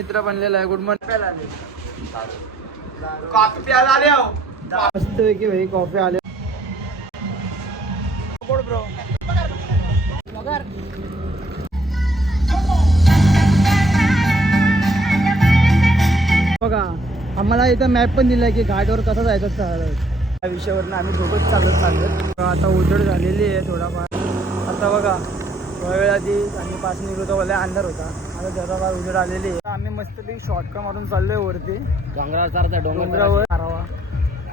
मित्र बनलेला आहे. Good morning. कॉफी प्यायला आले हो. मस्त पैकी भाई कॉफी आले. ब्रो बघा आम्हाला इथं मॅप पण दिलाय की घाटवर कसं जायचं त्या विषयावरनं आम्ही दोघंच चालत. आता उजड झालेली आहे थोडाफार. आता बघा वेळ आधी आम्ही पास निघलो तर मला अंधार होता. आता जरा उजड आलेली आहे. आम्ही मस्तपैकी शॉर्टकट मारून चाललोय वरती डोंगरावर मारावा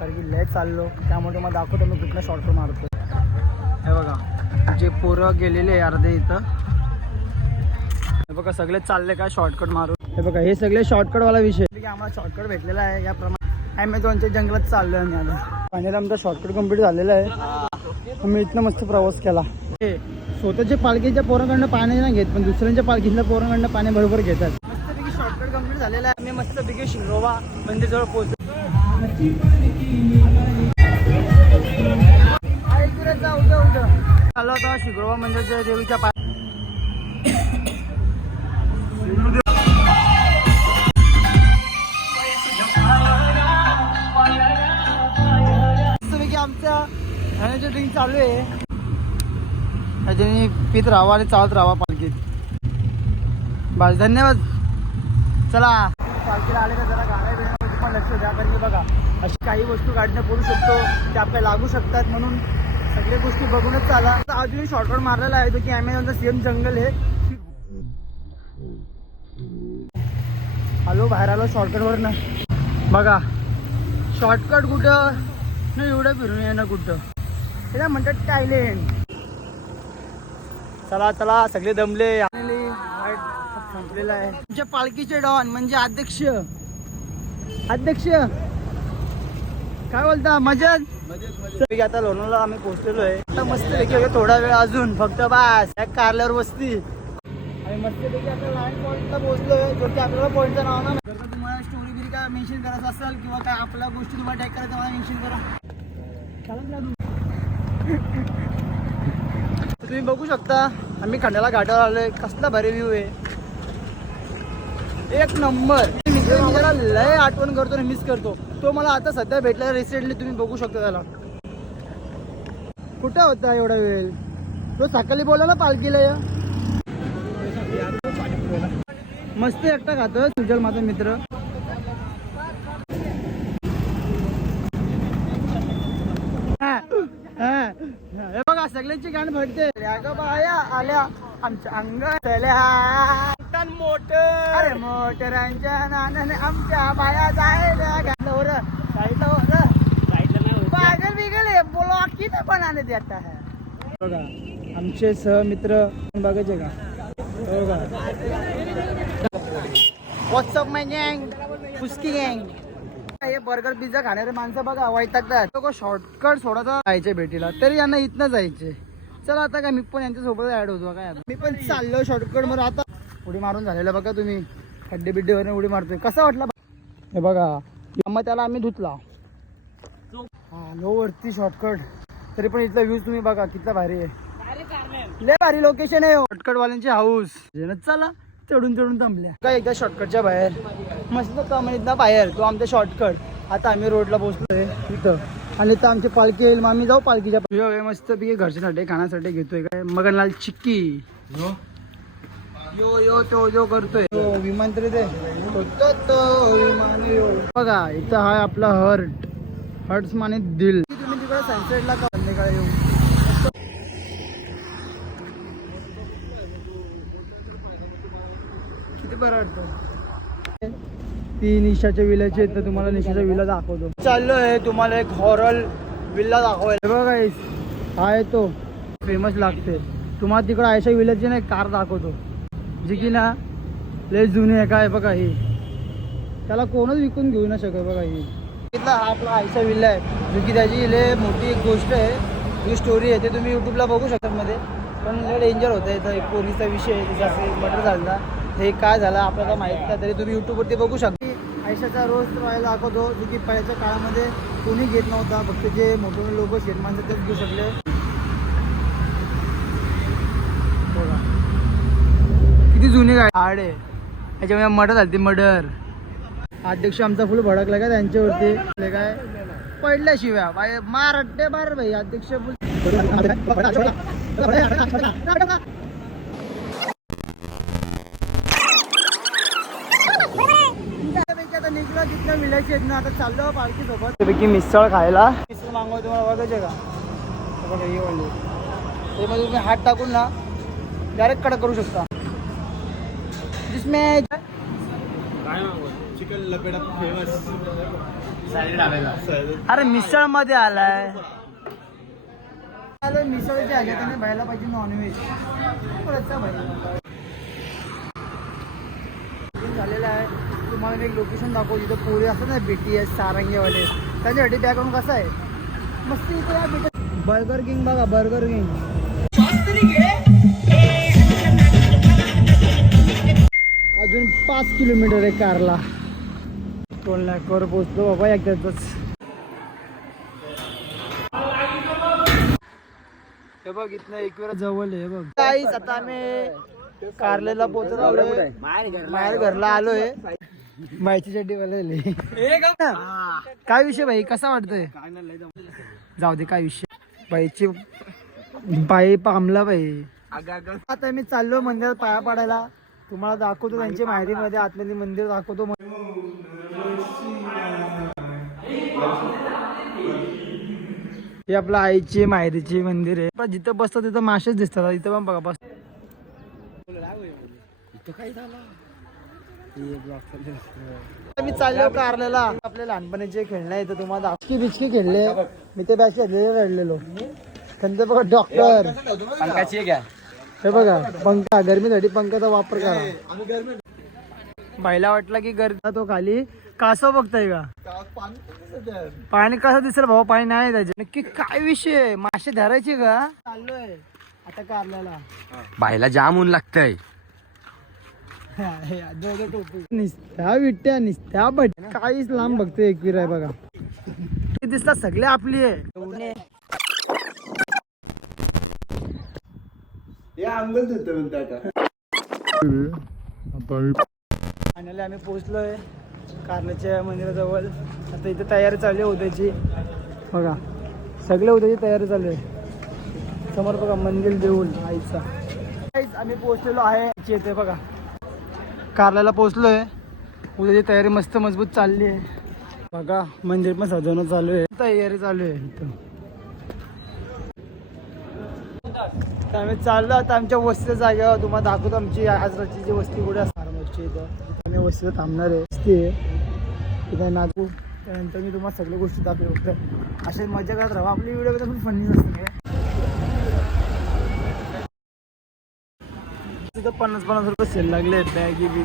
कारण की लय चाललो. त्यामुळे तुम्हाला दाखवतो मी कुठला शॉर्टकट मारतो. हे बघा जे पोरं गेलेले आहे अर्धे इथं. हे बघा सगळे चालले का शॉर्टकट मारून. हे बघा हे सगळे शॉर्टकटवाला विषय की आम्हाला शॉर्टकट भेटलेला आहे. याप्रमाणे ॲमेझॉनच्या जंगलात चाललोय आम्ही. आता फायनली आमचा शॉर्टकट कंप्लीट झालेला आहे. आम्ही इथनं मस्त प्रवास केला. स्वतःच्या पालखीच्या पोरांकडनं पाणी नाही घेत पण दुसऱ्यांच्या पालखीच्या पोरांकडनं पाणी बरोबर घेतात. मस्तपैकी शॉर्टकट कंप्लीट झालेला आहे. आम्ही मस्तपैकी शिरोबा मंदिरजवळ पोहोचलो. चालू होता शिरोबा मंदिरच्या देवीच्या आमच्या खाण्याची ड्रिंक चालू आहे. त्याच्याने पित राहावा आणि चालत राहावा पालखीत. बस धन्यवाद. चला पालखीला आले का जरा गाड्या बिड्यांवरती पण लक्ष द्या कारण की बघा अशी काही वस्तू गाडीने पडू शकतो ते आपल्याला लागू शकतात. म्हणून सगळ्या गोष्टी बघूनच चाला. अजूनही शॉर्टकट मारलेला आहे तो की ॲमेझॉनचा सेम जंगल आहे. आलो बाहेर आलो शॉर्टकटवर ना. बघा शॉर्टकट कुठं न एवढं फिरून ये ना कुठं. त्याला म्हणतात टायलंड. चला चला सगळे दमले. संपलेला आहे. तुमच्या पालखीचे डॉन म्हणजे अध्यक्ष काय बोलता मजेत. आता लोणावळ्याला आम्ही पोहोचलेलो आहे. आता मस्त पैकी थोडा वेळ अजून फक्त बस कारल्यावर वस्ती. आणि मस्त पैकी आता लाईन पॉईंटला पोहोचलोय जो की आपल्याला पॉईंटचं नाव ना. जर का तुम्हाला स्टोरी बिरी काय मेन्शन करायचं असेल किंवा काय आपल्या गोष्टी तुम्हाला टॅग करायचं मला मेन्शन करा. तुम्ही बघू शकता आम्ही खंडाला घाटावर आलोय. कसला भारी व्ह्यू आहे एक नंबर. मी त्याला लय आठवण करतो आणि मिस करतो. तो मला आता सध्या भेटला रिसेंटली. तुम्ही बघू शकता त्याला. कुठं होता एवढा वेळ. तो सकाळी बोला ना पालखीला या. मस्त एकटा खातो सुजल माझा मित्र. हे बघा सगळ्यांची गाणी भरते. बाया आल्या आमच्या अंगल्या मोटर. अरे मोटरांच्या नानाने आमच्या बाया जायला पागल बिगल बोला की बनाने देता है. बघा आमचे सहमित्र बघायचे का. बघा व्हॉट्सअप माय गँग फुसकी गँग. हे बर्गर पिझ्झा खाणारे माणसं बघा वैतागतात. शॉर्टकट सोडायचा जायचे भेटीला तरी यांना इथनं जायचे. चला आता काय मी पण यांच्यासोबत ऍड होतो. काय मी पण चाललो शॉर्टकट मध्ये. आता उडी मारून झालेलं बघा तुम्ही. खड्डे बिड्डेवर उडी मारतोय. कसा वाटला हे बघा. मग त्याला आम्ही धुतला. हा लो वरती शॉर्टकट तरी पण इथला व्ह्यूज तुम्ही बघा कितला भारी आहे. लय भारी लोकेशन आहे. शॉर्टकट वाल्यांची हाऊस. चला चढून चढून थांबल्या काय एकदा शॉर्टकटच्या बाहेर मस्त कमानीतला बाहेर तो आमचा शॉर्टकट. आता आम्ही रोडला पोहोचलोय इथं आणि इथं आमची पालखी येईल. मग आम्ही जाऊ पालखीच्या मस्त पैकी घरच्यासाठी खाण्यासाठी घेतोय काय मगनलाल चिक्की. यो यो तो जो करतोय विमान तरी ते विमान यो. बघा इथं हा आपला हर्ट्स माने दिल. तुम्ही तिकडे सनसेटला का संध्याकाळी येऊ. किती बरं वाटतं. ती निशाच्या विल्याची तर तुम्हाला निशाच्या विला दाखवतो. चाललोय तुम्हाला एक हॉरर विल्ला दाखवायला. बघा हा आहे तो फेमस लागते. तुम्हाला तिकडे आयशा विल्याची ना कार दाखवतो जी की ना लय जुनी आहे. काय बघा ही त्याला कोणच विकून घेऊ नाही शकत. बघा ही हा आपला आयशा विल्ला आहे जो की त्याची लय मोठी एक गोष्ट आहे. ही स्टोरी आहे ते तुम्ही यूट्यूबला बघू शकता मध्ये. पण लय डेंजर होतं इथं. एक पोलीसचा विषय आहे त्याचा मर्डर झाला. हे काय झालं आपल्याला माहित नाही तरी तुम्ही यूट्यूबवरती बघू शकता. आयशाचा रोज राहायला दाखवतो जो की पहिल्याच्या काळामध्ये कोणी घेत नव्हता. फक्त जे मोठे लोक शेतमानचं तेच घेऊ शकले. किती जुने गाडी आहे. त्याच्यामुळे मर्डर झाली ती मर्डर. अध्यक्ष आमचा फुल भडकला का त्यांच्यावरती. काय पडल्याशिवाय बाय मार अड्डे मार भाई अध्यक्ष आता निघलो तिथनं मिळायची आहेत ना. आता चाललो पालखी सोबत पैकी मिसळ खायला. मिसळ मागवा तुम्हाला बघायचे का बघा हे वाले त्यामध्ये तुम्ही हात टाकून ना डायरेक्ट कडक करू शकता. जिसमें चिकन लपेटा फेमस. अरे मिसळ मध्ये आलाय मिसळचे आले त्याने व्हायला पाहिजे नॉनव्हेज झालेलं आहे. तुम्हाला मी एक लोकेशन दाखवू जिथं पोरी असतात ना BTS सारंगेवाले त्यांच्यासाठी बॅकग्राऊंड कसं आहे मस्त इथे या बर्गर किंग बघा बर्गर किंग. अजून 5 किलोमीटर आहे कारला. 2 लाखावर पोहोचलो बाबा एकदाच. हे बघ इथनं एक वेळा जवळ आहे बघ काहीच. आता आम्ही कारलेला पोहोचत आलोय. माहेर घरला आलोय. माहिती चड्डी बोलायले काय विषय भाई कसा वाटतोय. जाऊ दे काय विषय बाईची बाई पामला बाई. आता मी चाललो मंदिरात पाया पाडायला. तुम्हाला दाखवतो त्यांची माहिती मध्ये आतमध्ये मंदिर दाखवतो. हे आपलं आईची माहेरीची मंदिर आहे. जिथं बसतो तिथं मासेच दिसतात. इथं पण बघा बस. मी चाललो कारलेला. आपल्या लहानपणीचे खेळणे इथं तुम्हाला बिचकी खेळले. मी ते बॅच रडलेलो. त्यांचं बघा डॉक्टर हे बघा पंखा गरमीसाठी पंखाचा वापर करा. बाईला वाटलं की गरजा तो खाली कासव बघताय का पाणी कसं दिसेल भाऊ. पाणी नाही त्याचे नक्की काय विषय. मासे धरायचे का चाललोय आता कारल्याला. बायला जाम ऊन लागतंय. निस्त्या विट्या निस्त्या भट काहीच लांब बघतोय. एकवीर आहे बघा दिसतात सगळे आपली आहे. फायनली आम्ही पोहोचलोय कारल्याच्या मंदिराजवळ. आता इथे तयारी चालू आहे उद्याची बघा. सगळे उद्याची तयारी चालू आहे. समोर बघा मंदिर देऊळ आईचा. आम्ही पोहोचलेलो आहे येते बघा कारल्याला पोहोचलोय. उद्याची तयारी मस्त मजबूत चालली आहे बघा. मंदिर पण सजवणं चालू आहे. तयारी चालू आहे इथं. आम्ही चाललो आता आमच्या वस्तीच्या जागेवर. तुम्हाला दाखवतो आमची आजराची जी वस्ती कुठे असणार इथं. आम्ही वस्तीला थांबणार आहे. वस्ती आहे तिथे नाचू. त्यानंतर मी तुम्हाला सगळ्या गोष्टी दाखवू. फक्त असे मजा करत राहा. आपली व्हिडिओ पण फनी नसते. तिथं 50-50 रुपये सेल लागले बॅगी बी.